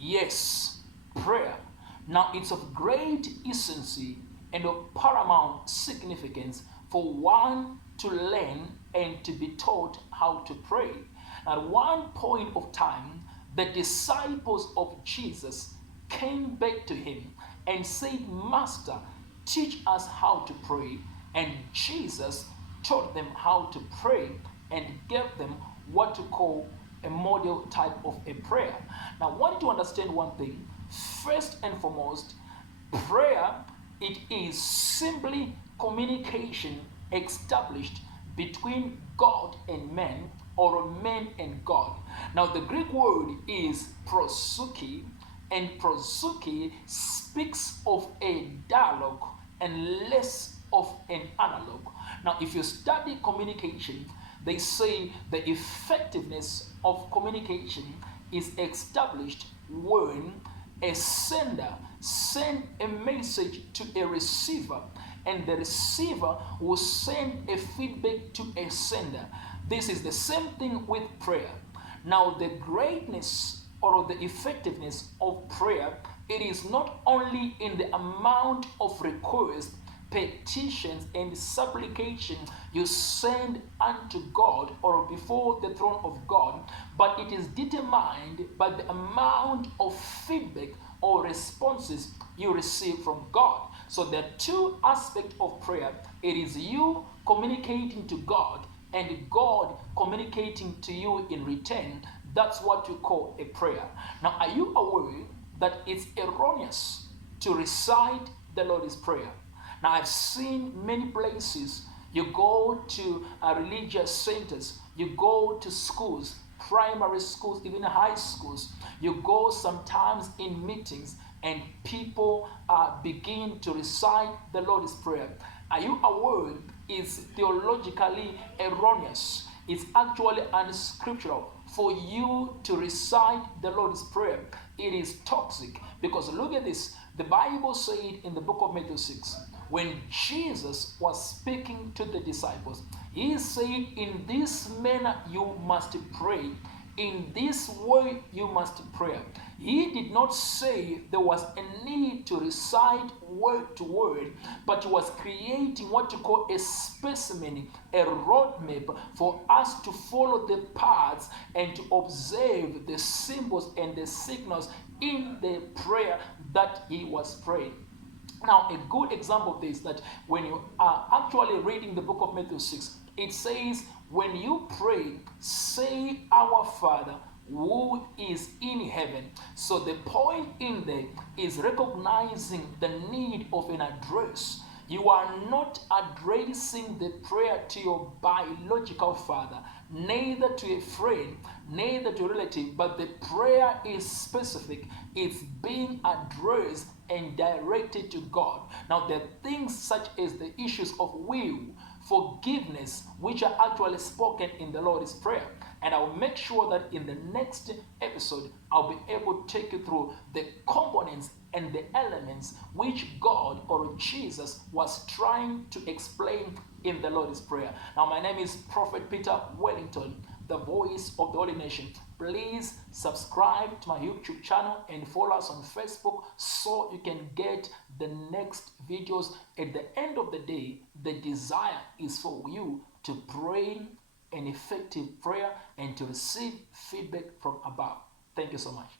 Yes, prayer. Now it's of great essence and of paramount significance for one to learn and to be taught how to pray. At one point of time, the disciples of Jesus came back to him and said, Master, teach us how to pray. And Jesus taught them how to pray and gave them what to call a model type of a prayer. Now, I want you to understand one thing. First and foremost, prayer, it is simply communication established between God and man, or man and God. Now, the Greek word is prosuke, and prosuke speaks of a dialogue and less of an analog. Now, if you study communication, they say the effectiveness of communication is established when a sender sends a message to a receiver, and the receiver will send a feedback to a sender. This is the same thing with prayer. Now, the greatness or the effectiveness of prayer, it is not only in the amount of requests, petitions, and supplication you send unto God or before the throne of God, but it is determined by the amount of feedback or responses you receive from God. So there are two aspects of prayer. It is you communicating to God and God communicating to you in return. That's what you call a prayer. Now, are you aware that it's erroneous to recite the Lord's Prayer? Now, I've seen many places. You go to religious centers, you go to schools, primary schools, even high schools. You go sometimes in meetings and people begin to recite the Lord's Prayer. Are you aware it's theologically erroneous? It's actually unscriptural for you to recite the Lord's Prayer. It is toxic, because look at this. The Bible said in the book of Matthew 6, when Jesus was speaking to the disciples, he said, in this manner you must pray. In this way you must pray. He did not say there was a need to recite word to word, but he was creating what you call a specimen, a roadmap for us to follow the paths and to observe the symbols and the signals in the prayer that he was praying. Now, a good example of this, that when you are actually reading the book of Matthew 6, it says, when you pray, say, Our Father who is in heaven. So the point in there is recognizing the need of an address. You are not addressing the prayer to your biological father, neither to a friend, neither to a relative, but the prayer is specific. It's being addressed and directed to God. Now, there are things such as the issues of will, forgiveness, which are actually spoken in the Lord's Prayer. And I'll make sure that in the next episode, I'll be able to take you through the components and the elements which God or Jesus was trying to explain in the Lord's Prayer. Now, my name is Prophet Peter Wellington, the voice of the Holy Nation. Please subscribe to my YouTube channel and follow us on Facebook so you can get the next videos. At the end of the day, the desire is for you to pray an effective prayer and to receive feedback from above. Thank you so much.